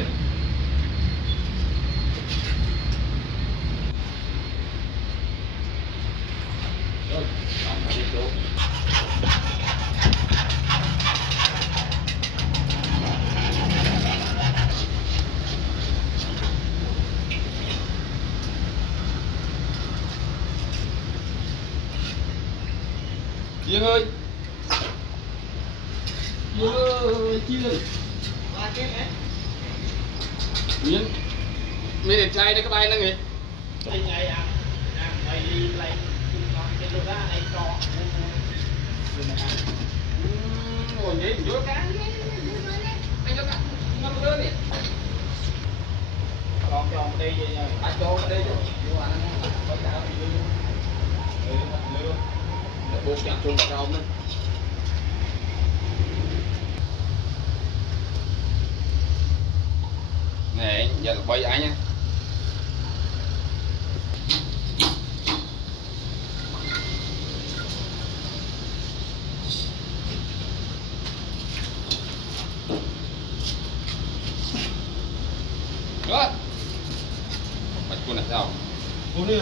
này. Rồi, đi chỗ. Dương ơi, Dương ơi, Chiên. Miếng miếng đẹp trai đấy các bạn đang nghỉ. Ngồi nhảy vô cá. Anh cho cá ngon hơn đi. Còn cho đi vậy nha. Anh cho đi chứ. Vô anh có trả thì vô. Ừ, buộc chặt chung vào ông đó. Nè, giờ quay ai nha. Đó. Bạch quân là sao? Uống đi.